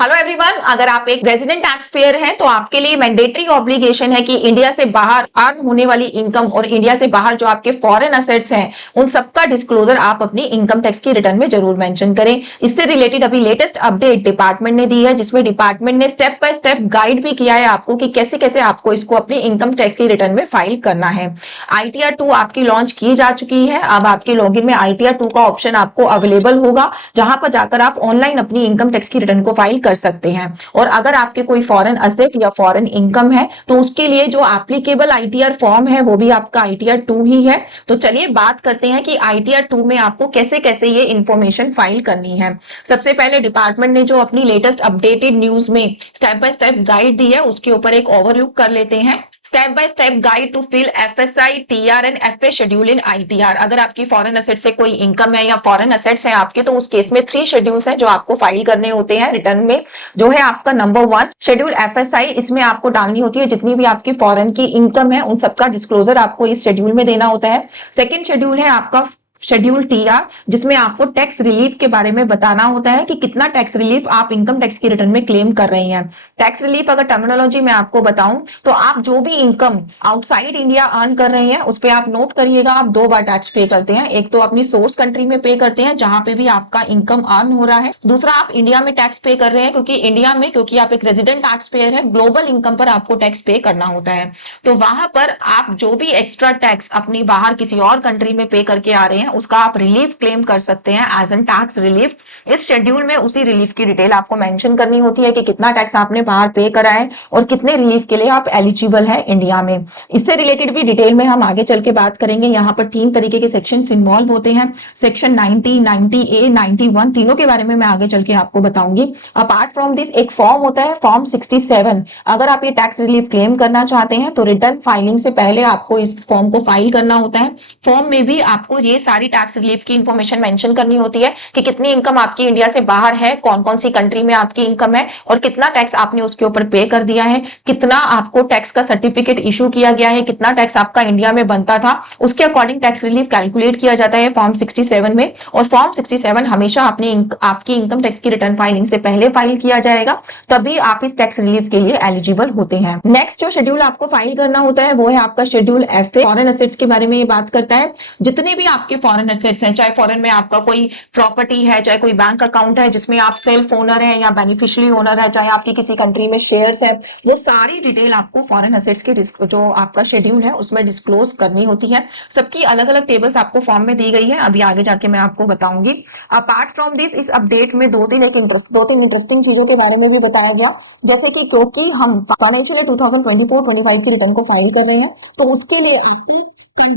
Hello everyone, अगर आप एक रेजिडेंट टैक्स पेयर हैं तो आपके लिए मैंडेटरी ऑब्लिगेशन है कि इंडिया से बाहर अर्न होने वाली इनकम और इंडिया से बाहर जो आपके फॉरेन असेट्स हैं उन सबका डिस्क्लोजर आप अपनी इनकम टैक्स की रिटर्न में जरूर मेंशन करें। इससे रिलेटेड अभी लेटेस्ट अपडेट डिपार्टमेंट ने दी है, जिसमें डिपार्टमेंट ने स्टेप बाय स्टेप गाइड भी किया है आपको कि कैसे कैसे आपको इसको अपनी इनकम टैक्स की रिटर्न में फाइल करना है। ITR 2 आपकी लॉन्च की जा चुकी है। अब आपके लॉगिन में ITR 2 का ऑप्शन आपको अवेलेबल होगा, जहां पर जाकर आप ऑनलाइन अपनी इनकम टैक्स की रिटर्न को फाइल कर सकते हैं। और अगर आपके कोई फॉरेन असेट या फॉरेन इनकम है तो उसके लिए जो एप्लीकेबल ITR फॉर्म है वो भी आपका ITR 2 ही है। तो चलिए बात करते हैं कि ITR 2 में आपको कैसे कैसे ये इंफॉर्मेशन फाइल करनी है। सबसे पहले डिपार्टमेंट ने जो अपनी लेटेस्ट अपडेटेड न्यूज में स्टेप बाय स्टेप गाइड दी है उसके ऊपर एक ओवरलुक कर लेते हैं। Step by step guide to fill FSI, TR and FA schedule in ITR। अगर आपकी फॉरेन असेट से कोई इनकम है या फॉरेन असेट्स है आपके, तो उस केस में 3 शेड्यूल्स हैं जो आपको फाइल करने होते हैं रिटर्न में। जो है आपका नंबर 1 शेड्यूल FSI, इसमें आपको डालनी होती है जितनी भी आपकी फॉरेन की इनकम है उन सबका डिस्क्लोजर आपको इस शेड्यूल में देना होता है। सेकेंड शेड्यूल है आपका शेड्यूल TR, जिसमें आपको टैक्स रिलीफ के बारे में बताना होता है कि कितना टैक्स रिलीफ आप इनकम टैक्स की रिटर्न में क्लेम कर रही हैं। टैक्स रिलीफ अगर टर्मिनोलॉजी में आपको बताऊं तो आप जो भी इनकम आउटसाइड इंडिया अर्न कर रही हैं उस पे आप नोट करिएगा, आप 2 बार टैक्स पे करते हैं। एक तो अपनी सोर्स कंट्री में पे करते हैं जहां पे भी आपका इनकम अर्न हो रहा है, दूसरा आप इंडिया में टैक्स पे कर रहे हैं क्योंकि इंडिया में, क्योंकि आप एक रेजिडेंट टैक्स पेयर है, ग्लोबल इनकम पर आपको टैक्स पे करना होता है। तो वहां पर आप जो भी एक्स्ट्रा टैक्स अपनी बाहर किसी और कंट्री में पे करके आ रहे हैं उसका आप रिलीफ क्लेम कर सकते हैं एज एन टैक्स रिलीफ। इस शेड्यूल में उसी रिलीफ की डिटेल आपको मेंशन करनी होती है कि कितना टैक्स आपने बाहर पे करा है और कितने रिलीफ के लिए आप एलिजिबल है इंडिया में। इससे रिलेटेड भी डिटेल में हम आगे चल के बात करेंगे। यहाँ पर 3 तरीके के सेक्शन इन्वॉल्व होते हैं, सेक्शन 90, 90A, 91, तीनों के बारे में मैं आगे चल के आपको बताऊंगी। अपार्ट फ्रॉम दिस एक फॉर्म होता है फॉर्म 67। अगर आप ये टैक्स रिलीफ क्लेम करना चाहते हैं तो रिटर्न फाइलिंग से पहले आपको इस फॉर्म को फाइल करना होता है। फॉर्म में भी आपको ये सारी टैक्स रिलीफ की इंफॉर्मेशन मेंशन करनी होती है कि कितनी इनकम आपकी इंडिया से बाहर है, कौन कौन सी कंट्री में आपकी इनकम है और कितना टैक्स आपने उसके ऊपर पे कर दिया है, कितना आपको टैक्स का सर्टिफिकेट इशू किया गया है, कितना टैक्स आपका इंडिया में बनता था, उसके अकॉर्डिंग टैक्स रिलीफ कैलकुलेट किया जाता है फॉर्म 67 में। और फॉर्म 67 हमेशा अपनी आपकी इनकम टैक्स की रिटर्न फाइलिंग से पहले फाइल किया जाएगा, तभी आप इस टैक्स रिलीफ के लिए एलिजिबल होते हैं। नेक्स्ट जो शेड्यूल आपको फाइल करना होता है वो है आपका शेड्यूल FA। फॉरेन असेट्स के बारे में ये बात करता है। जितने भी आपके फॉरेन एसेट्स हैं, चाहे फॉरेन में आपका कोई प्रॉपर्टी है, चाहे कोई बैंक अकाउंट है जिसमें आप सेल्फ ओनर है या बेनिफिशियरी ओनर है, चाहे आपकी किसी कंट्री में शेयर्स है, वो सारी डिटेल आपको फॉरेन एसेट्स के जो आपका शेड्यूल है उसमें डिस्क्लोज करनी होती है। सबकी अलग अलग टेबल्स आपको फॉर्म में दी गई है, अभी आगे जाके मैं आपको बताऊंगी। अपार्ट फ्रॉम दिस इस अपडेट में दो तीन इंटरेस्टिंग चीजों के बारे में भी बताया गया, जैसे कि क्योंकि हम फाइनेंशियल 2024-25 की रिटर्न को फाइल कर रहे हैं तो उसके लिए आपको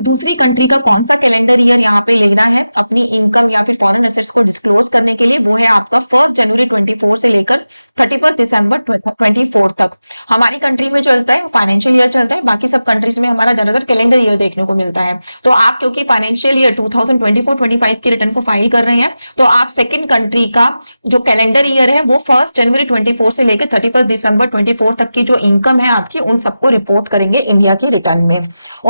दूसरी कंट्री का कौन सा कैलेंडर ईयर यहाँ पे लेना है अपनी इनकम या फिर फॉरेन एसेट्स को डिस्क्लोज करने के लिए, वो है आपका 1 जनवरी 24 से लेकर 31 दिसंबर 24 तक। हमारी कंट्री में चलता है फाइनेंशियल ईयर चलता है, बाकी सब कंट्रीज में हमारा ज्यादातर कैलेंडर ईयर देखने को मिलता है। तो आप क्योंकि फाइनेंशियल ईयर 2024-25 की रिटर्न को फाइल कर रहे हैं तो आप सेकेंड कंट्री का जो कैलेंडर ईयर है वो 1 जनवरी 24 से लेकर 31 दिसंबर 24 तक की जो इनकम है आपकी उन सबको रिपोर्ट करेंगे इंडिया के रिटर्न में।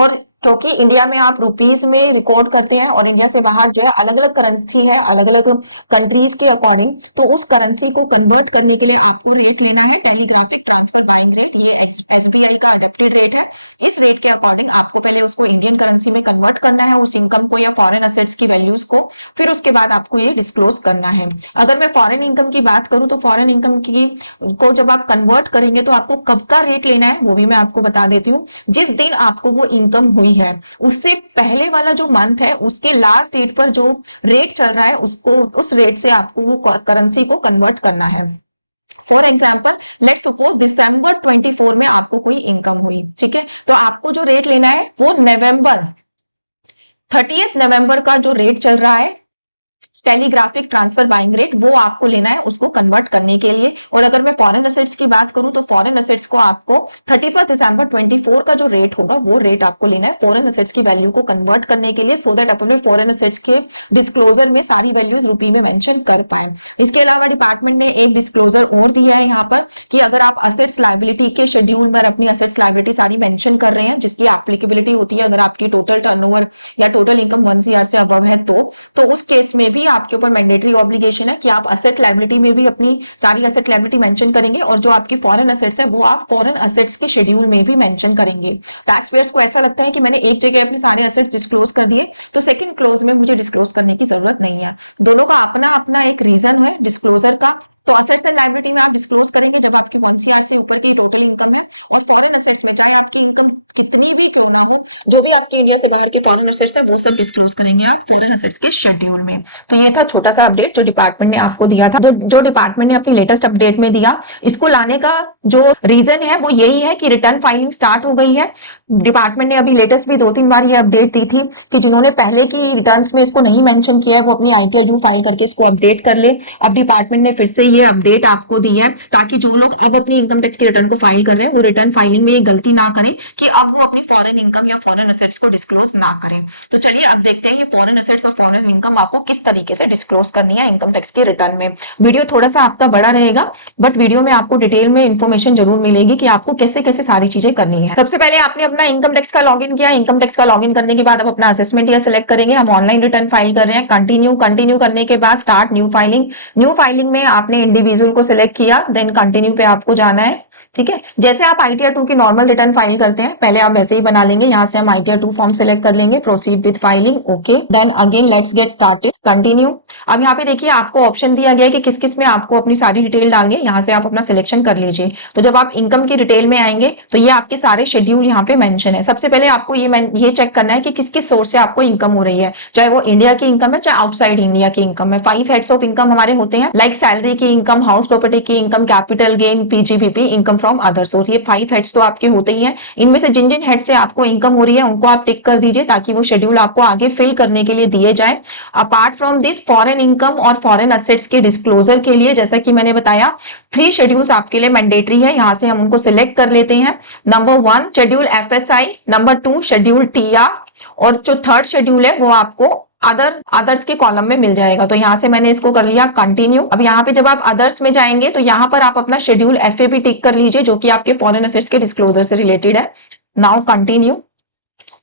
और क्योंकि इंडिया में आप रुपीज में रिकॉर्ड करते हैं और इंडिया से बाहर जो है अलग अलग करेंसी है अलग अलग कंट्रीज के अकॉर्डिंग, तो उस करेंसी को कन्वर्ट करने के लिए आपको रेट लेना है टेलीग्राफिक ट्रांसफर बाइंग रेट। ये SBI का अडॉप्टेड रेट है। इस रेट के अकॉर्डिंग आपको पहले उसको इंडियन करेंसी में कन्वर्ट करना है, उस इनकम को या फॉरेन असेट्स की वैल्यूज को, फिर उसके बाद आपको ये डिस्क्लोज करना है। अगर मैं फॉरेन इनकम की बात करूं तो फॉरेन इनकम की को जब आप कन्वर्ट करेंगे तो आपको कब का रेट लेना है वो भी मैं आपको बता देती हूँ। जिस दिन आपको वो इनकम हुई है उससे पहले वाला जो मंथ है उसके लास्ट डेट पर जो रेट चल रहा है उसको, उस रेट से आपको वो करेंसी को कन्वर्ट करना है। फॉर एग्जाम्पल लेट्स सपोज दिसंबर 24 में आपको इनकम हुई, ठीक है, तो आपको जो रेट लेना है वो नवंबर 30 नवंबर का जो रेट चल रहा है टेलीग्राफिक ट्रांसफर बाइंग रेट, वो आपको लेना है उसको कन्वर्ट करने के लिए। और अगर मैं फॉरेन असेट्स की बात करूं तो फॉरेन असेट्स को आपको 31 दिसंबर 24 का जो रेट होगा वो रेट आपको लेना है फॉरेन असेट्स की वैल्यू को कन्वर्ट करने के लिए, सो दैट अपने फॉरेन असेट्स के डिस्क्लोजर में सारी वैल्यू रूपी में मेंशन कर पाए। इसके अलावा डिपार्टमेंट ने एक डिस्क्लोजर और दिया है यहाँ पर कि अगर आप असेट्स लायबिलिटी के शेड्यूल में अपने असेट्स लायबिलिटी सारी मेंशन कर रहे हैं जिसकी एप्लीकेबिलिटी होती है। अगर आपकी total turnover total income 1 CR से अबव है तो उस केस में भी आपके ऊपर मैंडेटरी ऑब्लिगेशन है कि आप असेट लायबिलिटी में भी अपनी सारी असेट लायबिलिटी मेंशन करेंगे और जो आपकी फॉरेन असेट्स है वो आप फॉरेन असेट्स के शेड्यूल में भी मेंशन करेंगे। ताकि आपको ऐसा लगता है कि मैंने एक जगह अपनी सारे असेट्स डिस्क्लोज कर दिए, जो भी आपके इंडिया से बाहर के फॉरेन एसेट्स है वो सब डिस्क्लोज करेंगे आप फॉरेन एसेट्स के शेड्यूल में। तो ये था छोटा सा अपडेट जो डिपार्टमेंट ने आपको दिया था, जो डिपार्टमेंट ने अपनी लेटेस्ट अपडेट में दिया। इसको लाने का जो रीजन है वो यही है कि रिटर्न फाइलिंग स्टार्ट हो गई है। डिपार्टमेंट ने अभी लेटेस्ट भी 2-3 बार ये अपडेट दी थी कि जिन्होंने पहले की रिटर्न्स में इसको नहीं मेंशन किया है वो अपनी आईटीआर ड्यू फाइल करके इसको अपडेट कर ले। अब डिपार्टमेंट ने फिर से ये अपडेट आपको दी है ताकि जो लोग अब अपनी इनकम टैक्स की रिटर्न को फाइल कर रहे हैं वो रिटर्न फाइलिंग में ये गलती ना करें कि अब वो अपनी फॉरेन इनकम या फॉरेन एसेट्स को डिस्क्लोज ना करें। तो चलिए अब देखते हैं ये फॉरेन एसेट्स और फॉरेन इनकम आपको किस तरीके से डिस्क्लोज करनी है इनकम टैक्स के रिटर्न में। वीडियो थोड़ा सा आपका बड़ा रहेगा बट वीडियो में आपको डिटेल में इंफॉर्मेशन जरूर मिलेगी कि आपको कैसे कैसे सारी चीजें करनी है। सबसे पहले आपने अपना इनकम टैक्स का लॉगिन किया, इनकम टैक्स का लॉगिन करने के बाद आप अपना असेसमेंट ईयर सेलेक्ट करेंगे। हम ऑनलाइन रिटर्न फाइल कर रहे हैं, कंटिन्यू करने के बाद start new filing. New filing में आपने इंडिविजुअल को सिलेक्ट किया, देन कंटिन्यू पे आपको जाना है। ठीक है, जैसे आप आईटीआर 2 की नॉर्मल रिटर्न फाइल करते हैं पहले आप वैसे ही बना लेंगे। यहाँ से हम आईटीआर 2 फॉर्म सिलेक्ट कर लेंगे, proceed with filling, okay, then again let's get started, continue. अब यहाँ पे देखिए आपको ऑप्शन दिया गया है कि किस किस में आपको अपनी सारी डिटेल डालनी है, यहाँ से आप अपना सिलेक्शन कर लीजिए। तो जब आप इनकम की डिटेल में आएंगे तो ये आपके सारे शेड्यूल यहाँ पे मेंशन है। सबसे पहले आपको ये चेक करना है कि किस किस सोर्स से आपको इनकम हो रही है, चाहे वो इंडिया की इनकम है चाहे आउटसाइड इंडिया की इनकम है। 5 हेड्स ऑफ इनकम हमारे होते हैं, लाइक सैलरी की इनकम, हाउस प्रॉपर्टी की income, capital gain, PGBP, income from other source. ये 5 हेड्स तो आपके होते ही हैं। इनमें से जिन जिन हेड से आपको इनकम हो रही है उनको आप टिक कर दीजिए ताकि वो शेड्यूल आपको आगे फिल करने के लिए दिए जाए। Apart from this foreign income और फॉरेन असेट्स के डिस्क्लोजर के लिए जैसा कि मैंने बताया 3 शेड्यूल्स आपके लिए मैंडेटरी है, यहां से हम उनको सिलेक्ट कर लेते हैं। Number 1 schedule FSI, number 2 schedule TR और जो थर्ड शेड्यूल है वो आपको अदर्स के कॉलम में मिल जाएगा। तो यहां से मैंने इसको कर लिया कंटिन्यू। अब यहाँ पे जब आप अदर्स में जाएंगे तो यहाँ पर आप अपना शेड्यूल एफए भी टिक कर लीजिए जो कि आपके फॉरेन असेट्स के डिस्क्लोजर से रिलेटेड है। नाउ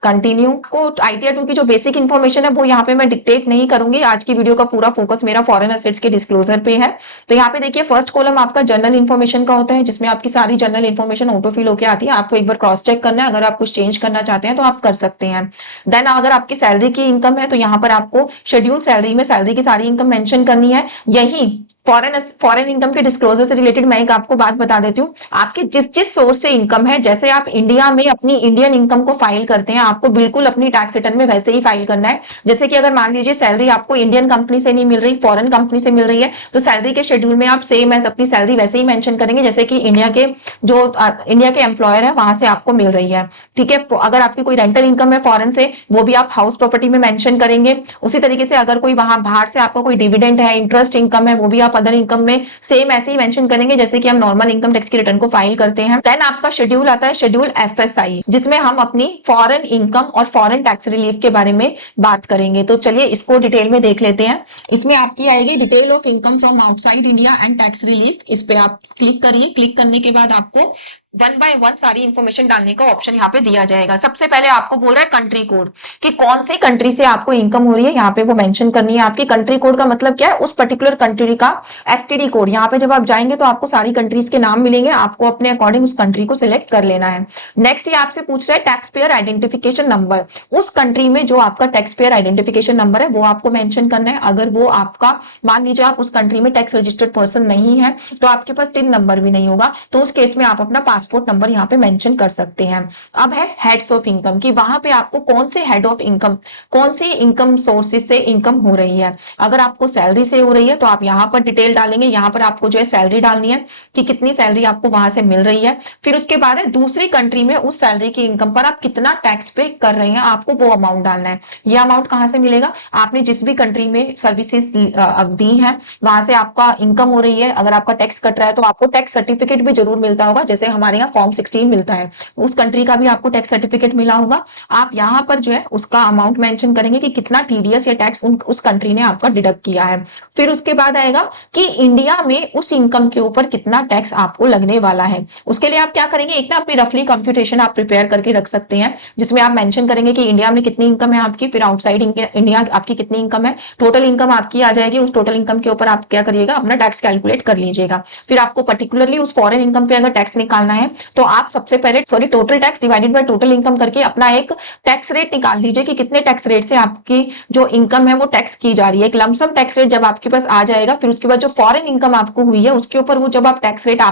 कंटिन्यू को आईटीआर 2 की जो बेसिक इन्फॉर्मेशन है वो यहाँ पे मैं डिक्टेट नहीं करूंगी। आज की वीडियो का पूरा फोकस मेरा फॉरेन असेट्स के डिस्क्लोजर पे है। तो यहाँ पे देखिए फर्स्ट कॉलम आपका जनरल इन्फॉर्मेशन का होता है जिसमें आपकी सारी जनरल इन्फॉर्मेशन ऑटो फिल होकर आती है। आपको एक बार क्रॉस चेक करना है, अगर आप कुछ चेंज करना चाहते हैं तो आप कर सकते हैं। देन अगर आपकी सैलरी की इनकम है तो यहाँ पर आपको शेड्यूल सैलरी में सैलरी की सारी इनकम मेंशन करनी है। यही फॉरेन इनकम के डिस्क्लोजर से रिलेटेड मैं एक आपको बात बता देती हूँ, आपके जिस जिस सोर्स से इनकम है, जैसे आप इंडिया में अपनी इंडियन इनकम को फाइल करते हैं आपको बिल्कुल अपनी टैक्स रिटर्न में वैसे ही फाइल करना है। जैसे कि अगर मान लीजिए सैलरी आपको इंडियन कंपनी से नहीं मिल रही, फॉरेन कंपनी से मिल रही है, तो सैलरी के शेड्यूल में आप सेम एज अपनी सैलरी वैसे ही मेंशन करेंगे जैसे कि इंडिया के एम्प्लॉयर है वहां से आपको मिल रही है। ठीक है, अगर आपकी कोई रेंटल इनकम है फॉरेन से वो भी आप हाउस प्रॉपर्टी में मेंशन करेंगे। उसी तरीके से अगर कोई वहां बाहर से आपका कोई डिविडेंड है, इंटरेस्ट इनकम है, वो भी आप अदर इनकम में सेम ऐसे ही मेंशन करेंगे जैसे कि हम नॉर्मल इनकम टैक्स की रिटर्न को फाइल करते हैं। देन आपका शेड्यूल आता है शेड्यूल एफएसआई जिसमें हम अपनी फॉरेन इनकम और फॉरेन टैक्स रिलीफ के बारे में बात करेंगे। तो चलिए इसको डिटेल में देख लेते हैं। इसमें आपकी आएगी detail of income from outside India and tax relief. इस पे आप क्लिक करिए, क्लिक करने के बाद आपको 1 बाय 1 सारी इंफॉर्मेशन डालने का ऑप्शन यहाँ पे दिया जाएगा। सबसे पहले आपको बोल रहा है कंट्री कोड कि कौन सी कंट्री से आपको इनकम हो रही है, यहाँ पे वो मेंशन करनी है। आपकी कंट्री कोड का मतलब क्या है, उस पर्टिकुलर कंट्री का एसटीडी कोड। यहाँ पे जब आप जाएंगे तो आपको सारी कंट्रीज के नाम मिलेंगे, आपको अपने अकॉर्डिंग उस कंट्री को सिलेक्ट कर लेना है। नेक्स्ट ये आपसे पूछ रहा है टैक्स पेयर आइडेंटिफिकेशन नंबर। उस कंट्री में जो आपका टैक्स पेयर आइडेंटिफिकेशन नंबर है वो आपको मेंशन करना है। अगर वो आपका मान लीजिए आप उस कंट्री में टैक्स रजिस्टर्ड पर्सन नहीं है तो आपके पास टिन नंबर भी नहीं होगा, तो उस केस में आप अपना पासपोर्ट नंबर यहाँ पे मेंशन कर सकते हैं। अब है हेड्स ऑफ इनकम कि वहां पे आपको कौन से हेड ऑफ इनकम, कौन सी इनकम सोर्सेज से इनकम हो रही है। अगर आपको सैलरी से हो रही है तो आप यहाँ पर डिटेल डालेंगे, यहाँ पर आपको जो है सैलरी डालनी है कि कितनी सैलरी आपको वहां से मिल रही है। फिर उसके बाद है दूसरी कंट्री में उस सैलरी की इनकम पर आप कितना टैक्स पे कर रहे हैं, आपको वो अमाउंट डालना है। ये अमाउंट कहां से मिलेगा, आपने जिस भी कंट्री में सर्विसेज दी है वहां से आपका इनकम हो रही है, अगर आपका टैक्स कट रहा है तो आपको टैक्स सर्टिफिकेट भी जरूर मिलता होगा। जैसे हमारे हमारे यहाँ फॉर्म 16 मिलता है, उस कंट्री का भी आपको टैक्स सर्टिफिकेट मिला होगा। आप यहाँ पर जो है उसका अमाउंट मेंशन करेंगे कि कितना टीडीएस या टैक्स उस कंट्री ने आपका डिडक्ट किया है। फिर उसके बाद आएगा कि इंडिया में उस इनकम के ऊपर कितना टैक्स आपको लगने वाला है। उसके लिए आप क्या करेंगे, एक ना अपनी रफली कंप्यूटेशन आप प्रिपेयर करके रख सकते हैं, जिसमें आप मेंशन करेंगे कि इंडिया में कितनी इनकम है आपकी, फिर आउटसाइड इंडिया आपकी कितनी इनकम है, टोटल इनकम आपकी आ जाएगी। उस टोटल इनकम के ऊपर आप क्या करिएगा, अपना टैक्स कैलकुलेट कर लीजिएगा। फिर आपको पर्टिकुलरली उस फॉरेन इनकम पे अगर टैक्स निकालना है तो आप सबसे पहले total tax divided by total income करके अपना एक टैक्स रेट निकाल लीजिए कि कितने टैक्स रेट से आपकी जो इनकम है वो टैक्स की जा रही है। एक लमसम टैक्स रेट जब आपके पास आ जाएगा, फिर उसके बाद जो फॉरेन इनकम आपको हुई है उसके ऊपर वो जब आप टैक्स रेट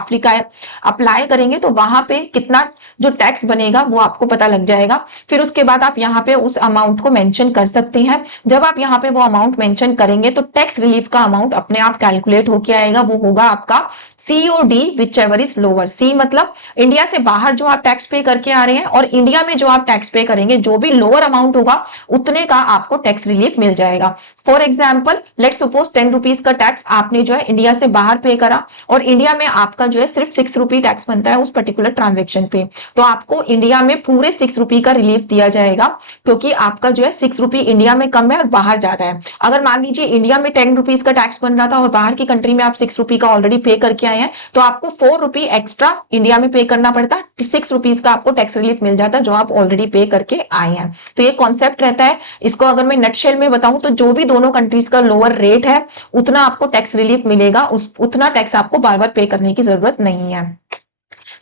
अप्लाई करेंगे तो वहां पे कितना जो टैक्स बनेगा वो आपको पता लग जाएगा। फिर उसके बाद आप यहाँ पे उस अमाउंट को मेंशन कर सकते हैं। जब आप यहाँ पे वो अमाउंट मेंशन करेंगे तो टैक्स रिलीफ का अमाउंट अपने आप कैलकुलेट होके आएगा, वो होगा आपका COD whichever is lower. C मतलब इंडिया से बाहर जो आप टैक्स पे करके आ रहे हैं, और इंडिया में जो आप टैक्स पे करेंगे जो भी लोअर अमाउंट होगा उतने का आपको टैक्स रिलीफ मिल जाएगा। For example let suppose 10 rupees का टैक्स आपने जो है इंडिया से बाहर पे करा, और इंडिया में आपका जो है सिर्फ 6 रुपी टैक्स बनता है उस पर्टिकुलर ट्रांजेक्शन पे, तो आपको इंडिया में पूरे 6 रुपी का रिलीफ दिया जाएगा, क्योंकि आपका जो है 6 रुपी इंडिया में कम है और बाहर ज्यादा है। अगर मान लीजिए इंडिया में 10 रुपीज का टैक्स बन रहा था और बाहर की कंट्री में आप 6 रुपी का ऑलरेडी पे करके आए हैं, तो आपको 4 रुपी एक्स्ट्रा इंडिया में पे करना पड़ता, 6 रुपीज का आपको टैक्स रिलीफ मिल जाता जो आप ऑलरेडी पे करके आए हैं। तो ये कॉन्सेप्ट रहता है। इसको अगर मैं नटशेल में बताऊं तो जो भी दोनों कंट्रीज का लोअर रेट है उतना आपको टैक्स रिलीफ मिलेगा, उतना टैक्स आपको बार बार पे करने की जरूरत नहीं है।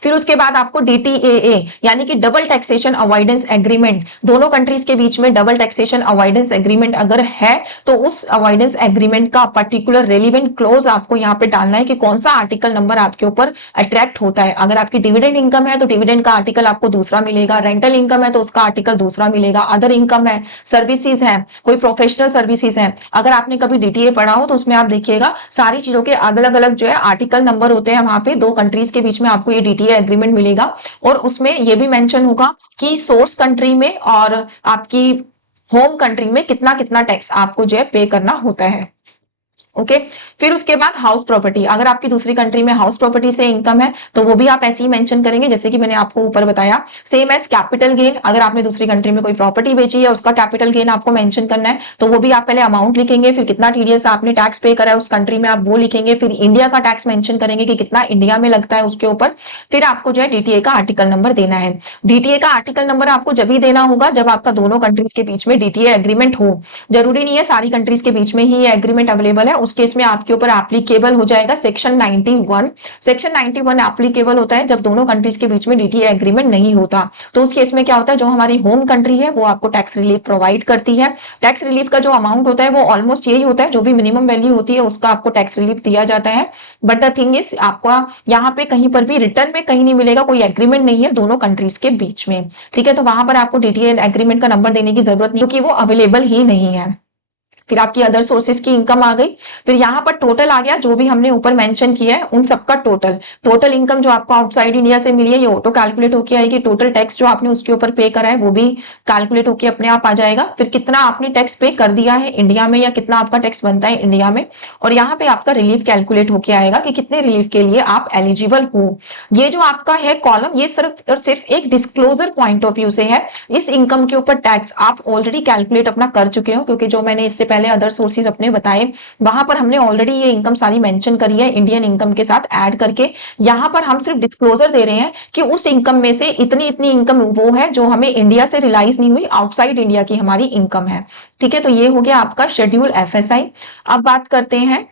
फिर उसके बाद आपको DTAA यानी कि डबल टैक्सेशन अवॉइडेंस एग्रीमेंट, दोनों कंट्रीज के बीच में डबल टैक्सेशन अवॉइडेंस एग्रीमेंट अगर है तो उस अवॉइडेंस एग्रीमेंट का पर्टिकुलर रेलिवेंट क्लोज आपको यहाँ पे डालना है कि कौन सा आर्टिकल नंबर आपके ऊपर अट्रैक्ट होता है। अगर आपकी डिविडेंड इनकम है तो डिविडेंड का आर्टिकल आपको दूसरा मिलेगा, रेंटल इनकम है तो उसका आर्टिकल दूसरा मिलेगा, अदर इनकम है, सर्विसेज है, कोई प्रोफेशनल सर्विसेज है। अगर आपने कभी DTA पढ़ा हो तो उसमें आप देखिएगा सारी चीजों के अलग अलग जो है आर्टिकल नंबर होते हैं, वहां पे दो कंट्रीज के बीच में आपको ये DTA एग्रीमेंट मिलेगा, और उसमें यह भी मेंशन होगा कि सोर्स कंट्री में और आपकी होम कंट्री में कितना कितना टैक्स आपको जो है पे करना होता है। ओके फिर उसके बाद हाउस प्रॉपर्टी, अगर आपकी दूसरी कंट्री में हाउस प्रॉपर्टी से इनकम है तो वो भी आप ऐसे ही मेंशन करेंगे जैसे कि मैंने आपको ऊपर बताया। सेम एज कैपिटल गेन, अगर आपने दूसरी कंट्री में कोई प्रॉपर्टी बेची है उसका कैपिटल गेन आपको मेंशन करना है, तो वो भी आप पहले अमाउंट लिखेंगे, फिर कितना टीडीएस आपने टैक्स पे करा है उस कंट्री में आप वो लिखेंगे, फिर इंडिया का टैक्स मेंशन करेंगे कि कितना इंडिया में लगता है उसके ऊपर, फिर आपको जो है DTA का आर्टिकल नंबर देना है। DTA का आर्टिकल नंबर आपको जब ही देना होगा जब आपका दोनों कंट्रीज के बीच में DTA एग्रीमेंट हो। जरूरी नहीं है सारी कंट्रीज के बीच में ही ये एग्रीमेंट अवेलेबल है, उस केस में आपके ऊपर एप्लीकेबल हो जाएगा सेक्शन 91। सेक्शन 91 एप्लीकेबल होता है जब दोनों कंट्रीज के बीच में DTA एग्रीमेंट नहीं होता। तो उस केस में क्या होता है, जो हमारी होम कंट्री है वो आपको टैक्स रिलीफ प्रोवाइड करती है। टैक्स रिलीफ का जो अमाउंट होता है वो ऑलमोस्ट यही होता है, जो भी मिनिमम वैल्यू होती है उसका आपको टैक्स रिलीफ दिया जाता है। बट द थिंग इज आपका यहाँ पे कहीं पर भी रिटर्न में कहीं नहीं मिलेगा, कोई एग्रीमेंट नहीं है दोनों कंट्रीज के बीच में, ठीक है। तो वहां पर आपको DTA एग्रीमेंट का नंबर देने की जरूरत नहीं, क्योंकि वो अवेलेबल ही नहीं है। फिर आपकी अदर सोर्सेज की इनकम आ गई, फिर यहाँ पर टोटल आ गया, जो भी हमने ऊपर मेंशन किया है उन सबका टोटल इनकम जो आपको आउटसाइड इंडिया से मिली है ये ऑटो कैलकुलेट होके आएगी। टोटल टैक्स जो आपने उसके ऊपर पे करा है वो भी कैलकुलेट होके अपने आप आ जाएगा। फिर कितना आपने टैक्स पे कर दिया है इंडिया में या कितना आपका टैक्स बनता है इंडिया में, और यहाँ पे आपका रिलीफ कैलकुलेट होके आएगा कि कितने रिलीफ के लिए आप एलिजिबल हो। ये जो आपका है कॉलम ये सिर्फ और सिर्फ एक डिस्क्लोजर पॉइंट ऑफ व्यू से है। इस इनकम के ऊपर टैक्स आप ऑलरेडी कैलकुलेट अपना कर चुके हो, क्योंकि जो मैंने इससे पहले अदर सोर्सेज अपने बताए वहां पर हमने ऑलरेडी ये इनकम सारी मेंशन करी है इंडियन इनकम के साथ ऐड करके। यहां पर हम सिर्फ डिस्क्लोजर दे रहे हैं कि उस इनकम में से इतनी इतनी इनकम वो है जो हमें इंडिया से रिलाइज नहीं हुई, आउटसाइड इंडिया की हमारी इनकम है, ठीक है। तो ये हो गया आपका शेड्यूल FSI। अब बात करते हैं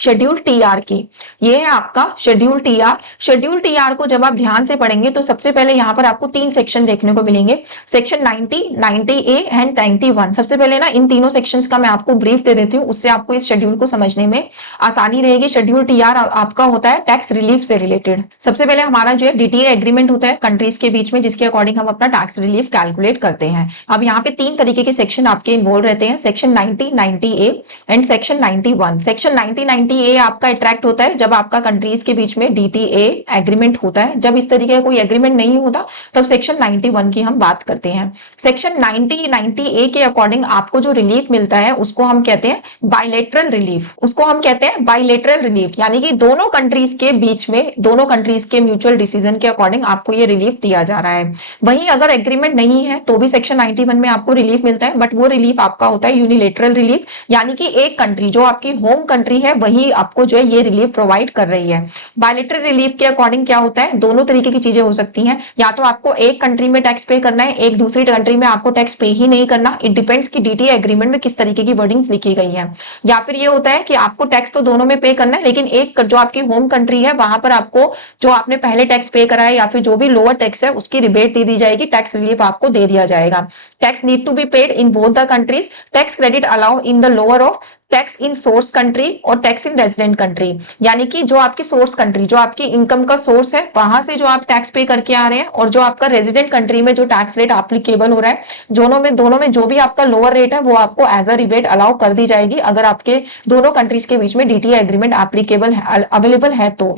शेड्यूल TR की। ये है आपका शेड्यूल TR। शेड्यूल TR को जब आप ध्यान से पढ़ेंगे तो सबसे पहले यहाँ पर आपको 3 सेक्शन देखने को मिलेंगे, सेक्शन 90, 90A एंड 91। सबसे पहले ना इन तीनों सेक्शंस का मैं आपको ब्रीफ दे देती हूँ, उससे आपको इस शेड्यूल को समझने में आसानी रहेगी। शेड्यूल TR आपका होता है टैक्स रिलीफ से रिलेटेड। सबसे पहले हमारा जो है DTA एग्रीमेंट होता है कंट्रीज के बीच में, जिसके अकॉर्डिंग हम अपना टैक्स रिलीफ कैलकुलेट करते हैं। अब यहाँ पे 3 तरीके के सेक्शन आपके इन्वॉल्व रहते हैं, section 90, 90A and section 91। Section 90, 90A आपका अट्रैक्ट होता है जब आपका कंट्रीज के बीच में DTA एग्रीमेंट होता है। जब इस तरीके का कोई एग्रीमेंट नहीं होता तब सेक्शन 91 की हम बात करते हैं। सेक्शन 90A के अकॉर्डिंग आपको जो रिलीफ मिलता है उसको हम कहते हैं बायलैटरल रिलीफ। उसको हम कहते हैं बायलैटरल रिलीफ, यानी कि दोनों कंट्रीज के बीच में, दोनों कंट्रीज के म्यूचुअल डिसीजन के अकॉर्डिंग आपको ये रिलीफ दिया जा रहा है। वहीं अगर एग्रीमेंट नहीं है तो भी सेक्शन 91 में आपको रिलीफ मिलता है, बट वो रिलीफ आपका होता है यूनिलेटरल रिलीफ, यानी कि एक कंट्री जो आपकी होम कंट्री है वही आपको जो है ये रिलीफ प्रोवाइड कर रही है। बायलैटरल रिलीफ के अकॉर्डिंग क्या होता है, दोनों तरीके की चीजें हो सकती हैं, या तो आपको एक कंट्री में टैक्स पे करना है, एक दूसरी कंट्री में आपको टैक्स पे ही नहीं करना। इट डिपेंड्स कि DTA एग्रीमेंट में किस तरीके की वर्डिंग्स लिखी गई है। या फिर ये होता है कि आपको टैक्स तो दोनों में पे करना है, लेकिन एक जो आपकी होम कंट्री है वहां पर आपको जो आपने पहले टैक्स पे करा है या फिर जो भी लोअर टैक्स है उसकी रिबेट दे दी जाएगी, टैक्स रिलीफ आपको दे दिया जाएगा। Tax need to be paid in both the countries, tax credit allow in the lower of tax in source country और टैक्स इन रेजिडेंट कंट्री, यानी कि जो आपकी सोर्स कंट्री, जो आपकी इनकम का सोर्स है वहां से जो आप टैक्स पे करके आ रहे हैं, और जो आपका रेजिडेंट कंट्री में जो टैक्स रेट एप्लीकेबल हो रहा है, दोनों में जो भी आपका लोअर रेट है वो आपको एज अ रिबेट अलाउ कर दी जाएगी अगर आपके दोनों कंट्रीज के बीच में DTA एग्रीमेंट एप्लीकेबल अवेलेबल है तो।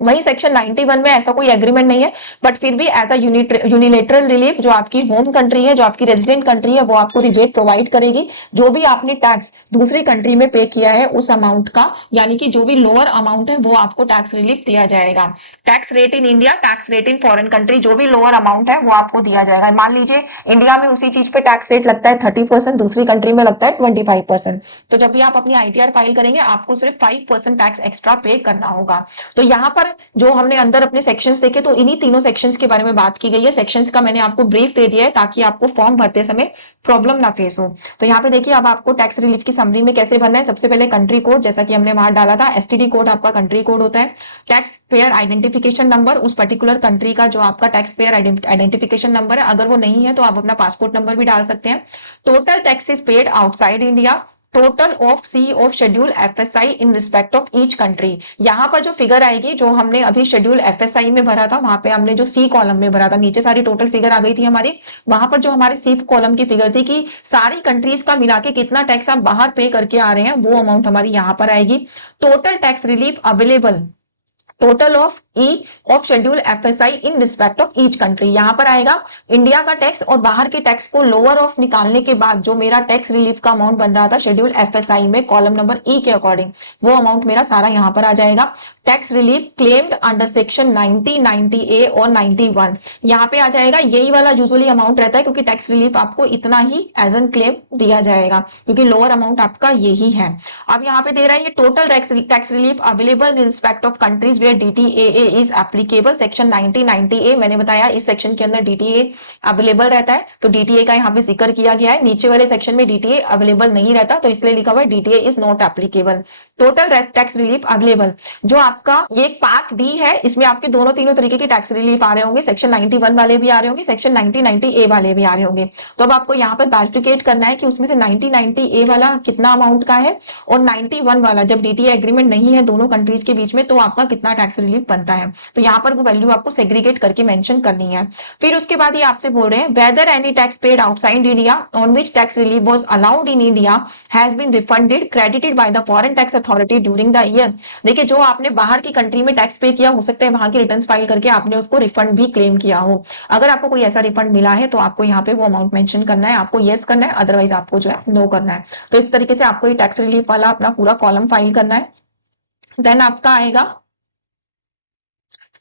वही सेक्शन 91 में ऐसा कोई एग्रीमेंट नहीं है, बट फिर भी एज अ यूनिलेटरल रिलीफ जो आपकी होम कंट्री है, जो आपकी रेजिडेंट कंट्री है, वो आपको रिबेट प्रोवाइड करेगी जो भी आपने टैक्स दूसरी कंट्री में पे किया है उस अमाउंट का, यानी कि जो भी लोअर अमाउंट है वो आपको टैक्स रिलीफ दिया जाएगा। Tax rate in India, tax rate in foreign country, जो भी लोअर अमाउंट है वो आपको दिया जाएगा। मान लीजिए इंडिया में उसी चीज पे टैक्स रेट लगता है 30%, दूसरी कंट्री में लगता है 25%, तो जब भी आप अपनी ITR फाइल करेंगे आपको सिर्फ 5% टैक्स एक्स्ट्रा पे करना होगा। तो यहाँ पर जो हमने अंदर अपने सेक्शंस देखे तो इन्हीं तीनों सेक्शंस के बारे में बात की गई है। सेक्शंस का मैंने आपको ब्रीफ दे दिया है ताकि आपको फॉर्म भरते समय प्रॉब्लम ना फेस हो। तो यहाँ पे देखिए अब आपको टैक्स रिलीफ की समरी में कैसे भरना है। सबसे पहले कंट्री कोड, जैसा कि हमने वहां डाला था, STD कोड आपका कंट्री कोड होता है। टैक्स पेयर आइडेंटिफिकेशन नंबर, उस पर्टिकुलर कंट्री का जो आपका टैक्स पेयर आइडेंटिफिकेशन नंबर है, अगर वो नहीं है तो आप अपना पासपोर्ट नंबर भी डाल सकते हैं। Total taxes paid outside India, total of C of schedule FSI in respect of each country. यहां पर जो फिगर आएगी, जो हमने अभी शेड्यूल FSI में भरा था वहां पे हमने जो सी कॉलम में भरा था, नीचे सारी टोटल फिगर आ गई थी हमारी, वहां पर जो हमारे सी कॉलम की फिगर थी कि सारी कंट्रीज का मिला के कितना टैक्स आप बाहर पे करके आ रहे हैं, वो अमाउंट हमारी यहां पर आएगी। Total tax relief available, total of of schedule FSI in respect of each country, यहां पर आएगा इंडिया का टैक्स और बाहर के टैक्स को लोअर ऑफ निकालने के बाद जो मेरा टैक्स रिलीफ का अमाउंट बन रहा था शेड्यूल FSI में कॉलम नंबर E के अकॉर्डिंग, वो अमाउंट मेरा सारा यहां पर आ जाएगा। Tax relief claimed under section 90, 90A और 91, यहाँ पे आ जाएगा। यही वाला यूजुअली अमाउंट रहता है क्योंकि टैक्स रिलीफ आपको इतना ही एज एन क्लेम दिया जाएगा क्योंकि लोअर अमाउंट आपका यही है। अब यहाँ पे दे रहा है ये total tax relief available in respect of countries where DTA is applicable, section 90, 90A। मैंने बताया इस सेक्शन के अंदर DTA अवेलेबल रहता है तो DTA का यहाँ पे जिक्र किया गया है। नीचे वाले सेक्शन में DTA अवेलेबल नहीं रहता तो इसलिए लिखा हुआ है DTA is not applicable. Total tax relief available, जो आपका ये पार्ट D है, इसमें आपके दोनों तीनों तरीके के टैक्स रिलीफ आ रहे होंगे। सेक्शन 91 वाले भी आ रहे होंगे, सेक्शन 90, 90A वाले भी आ रहे होंगे। तो अब आपको यहाँ पर बाइफिकेट करना है कि उसमें से 90, 90A वाला कितना अमाउंट का है और 91 वाला जब DTA एग्रीमेंट नहीं है दोनों कंट्रीज के बीच में तो आपका कितना टैक्स रिलीफ बनता है। तो यहाँ पर वो वैल्यू आपको सेग्रीगेट करके मेंशन करनी है। फिर उसके बाद ये आपसे बोल रहे हैं whether any tax paid outside India on which tax relief was allowed in India has been refunded credited by the foreign tax authority during the year. देखिए जो आपने बाहर की कंट्री में टैक्स पे किया, हो सकता है वहां की रिटर्न्स फाइल करके आपने उसको रिफंड भी क्लेम किया हो। अगर आपको कोई ऐसा रिफंड मिला है तो आपको यहाँ पे वो अमाउंट मेंशन करना है, आपको येस करना है, अदरवाइज आपको जो है नो करना है। तो इस तरीके से आपको ये टैक्स रिलीफ वाला अपना पूरा कॉलम फाइल करना है। देन आपका आएगा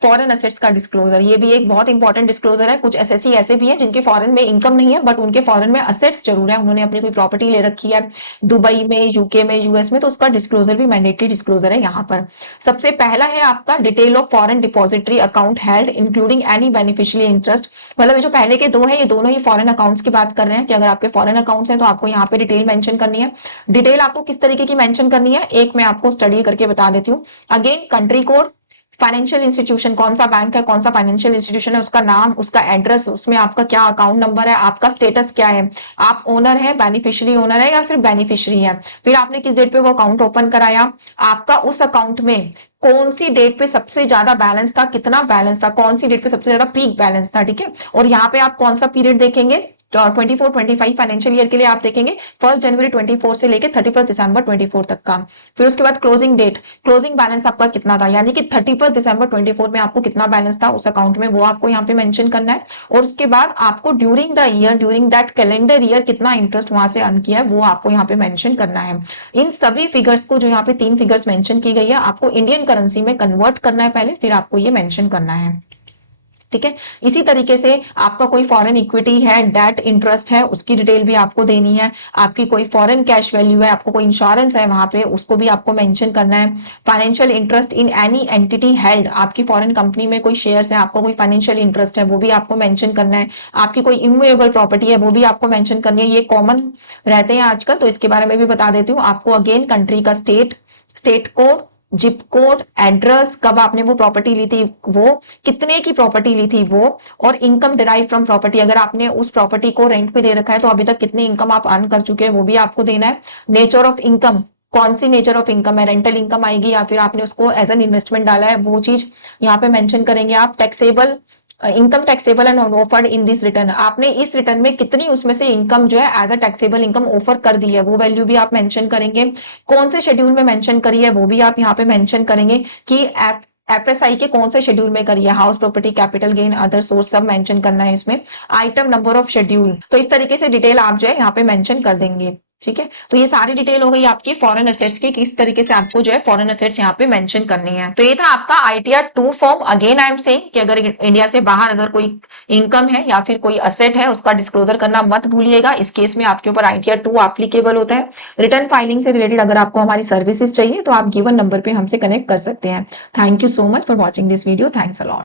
फॉरेन असेट्स का डिस्क्लोजर। ये भी एक बहुत इंपॉर्टेंट डिस्क्लोजर है। कुछ एसएससी ऐसे भी हैं जिनके फॉरेन में इनकम नहीं है बट उनके फॉरेन में असेट्स जरूर है, उन्होंने अपनी कोई प्रॉपर्टी ले रखी है दुबई में, यूके में, यूएस में, तो उसका डिस्क्लोजर भी मैंडेटरी डिस्क्लोजर है यहाँ पर। सबसे पहला है आपका detail of foreign depository account held including any beneficiary interest. मतलब ये जो पहले के दो है ये दोनों ही फॉरेन अकाउंट्स की बात कर रहे हैं कि अगर आपके फॉरेन अकाउंट्स हैं तो आपको यहाँ पे डिटेल मेंशन करनी है। डिटेल आपको किस तरीके की मेंशन करनी है एक मैं आपको स्टडी करके बता देती हूँ। Again country code, financial institution कौन सा बैंक है, कौन सा फाइनेंशियल इंस्टीट्यूशन है, उसका नाम, उसका एड्रेस, उसमें आपका क्या अकाउंट नंबर है, आपका स्टेटस क्या है, आप ओनर है, बेनिफिशियरी ओनर है या सिर्फ बेनिफिशियरी है, फिर आपने किस डेट पे वो अकाउंट ओपन कराया, आपका उस अकाउंट में कौन सी डेट पे सबसे ज्यादा बैलेंस था, कितना बैलेंस था, कौन सी डेट पे सबसे ज्यादा पीक बैलेंस था, ठीक है। और यहाँ पे आप कौन सा पीरियड देखेंगे, 24-25 फाइनेंशियल ईयर के लिए आप देखेंगे 1 जनवरी 24 से लेके 31 दिसंबर 24 तक का। फिर उसके बाद क्लोजिंग डेट, क्लोजिंग बैलेंस आपका कितना था, यानी कि 31 दिसंबर 24 में आपको कितना बैलेंस था उस अकाउंट में, वो आपको यहाँ पे मेंशन करना है। और उसके बाद आपको during the year, during that calendar year कितना इंटरेस्ट वहां से अर्न किया है वो आपको यहाँ पे मेंशन करना है। इन सभी फिगर्स को, जो यहाँ पे 3 फिगर्स मेंशन की गई है, आपको इंडियन करेंसी में कन्वर्ट करना है पहले, फिर आपको ये मेंशन करना है। ठीक है। इसी तरीके से आपका कोई फॉरेन इक्विटी है, डेट इंटरेस्ट है, उसकी डिटेल भी आपको देनी है। आपकी कोई फॉरेन कैश वैल्यू है, आपको कोई इंश्योरेंस है वहां पे, उसको भी आपको मेंशन करना है। Financial interest in any entity held, आपकी फॉरेन कंपनी में कोई शेयर्स है, आपको कोई फाइनेंशियल इंटरेस्ट है, वो भी आपको मेंशन करना है। आपकी कोई इमूवेबल प्रॉपर्टी है, वो भी आपको मेंशन करनी है। ये कॉमन रहते हैं आजकल, तो इसके बारे में भी बता देती हूँ आपको। अगेन कंट्री का state code, zip code, address, कब आपने वो प्रॉपर्टी ली थी, वो कितने की प्रॉपर्टी ली थी वो, और इनकम डिराइव फ्रॉम प्रॉपर्टी, अगर आपने उस प्रॉपर्टी को रेंट पे दे रखा है तो अभी तक कितनी इनकम आप अर्न कर चुके हैं वो भी आपको देना है। नेचर ऑफ इनकम, कौन सी नेचर ऑफ इनकम है, रेंटल इनकम आएगी या फिर आपने उसको एज एन इन्वेस्टमेंट डाला है, वो चीज यहाँ पे मेंशन करेंगे आप। Taxable income taxable and offered in this return, आपने इस रिटर्न में कितनी उसमें से इनकम जो है as a taxable income offer कर दी है, वो वैल्यू भी आप मेंशन करेंगे। कौन से शेड्यूल में मेंशन करी है वो भी आप यहाँ पे मेंशन करेंगे कि एफएसआई के कौन से शेड्यूल में करी है, house property, capital gain, other source, सब मेंशन करना है इसमें। आइटम नंबर ऑफ शेड्यूल, तो इस तरीके से डिटेल आप जो है यहाँ पे मेंशन कर देंगे। ठीक है, तो ये सारी डिटेल हो गई आपकी फॉरेन असेट्स की, किस तरीके से आपको जो है फॉरेन असेट्स यहाँ पे मेंशन करनी है। तो ये था आपका ITR 2 form. Again I am saying कि अगर इंडिया से बाहर अगर कोई इनकम है या फिर कोई असेट है उसका डिस्क्लोजर करना मत भूलिएगा। इस केस में आपके ऊपर आईटीआर 2 एप्लीकेबल होता है। रिटर्न फाइलिंग से रिलेटेड अगर आपको हमारी सर्विसेज चाहिए तो आप गिवन नंबर पे हमसे कनेक्ट कर सकते हैं। Thank you so much for watching this video. Thanks a lot.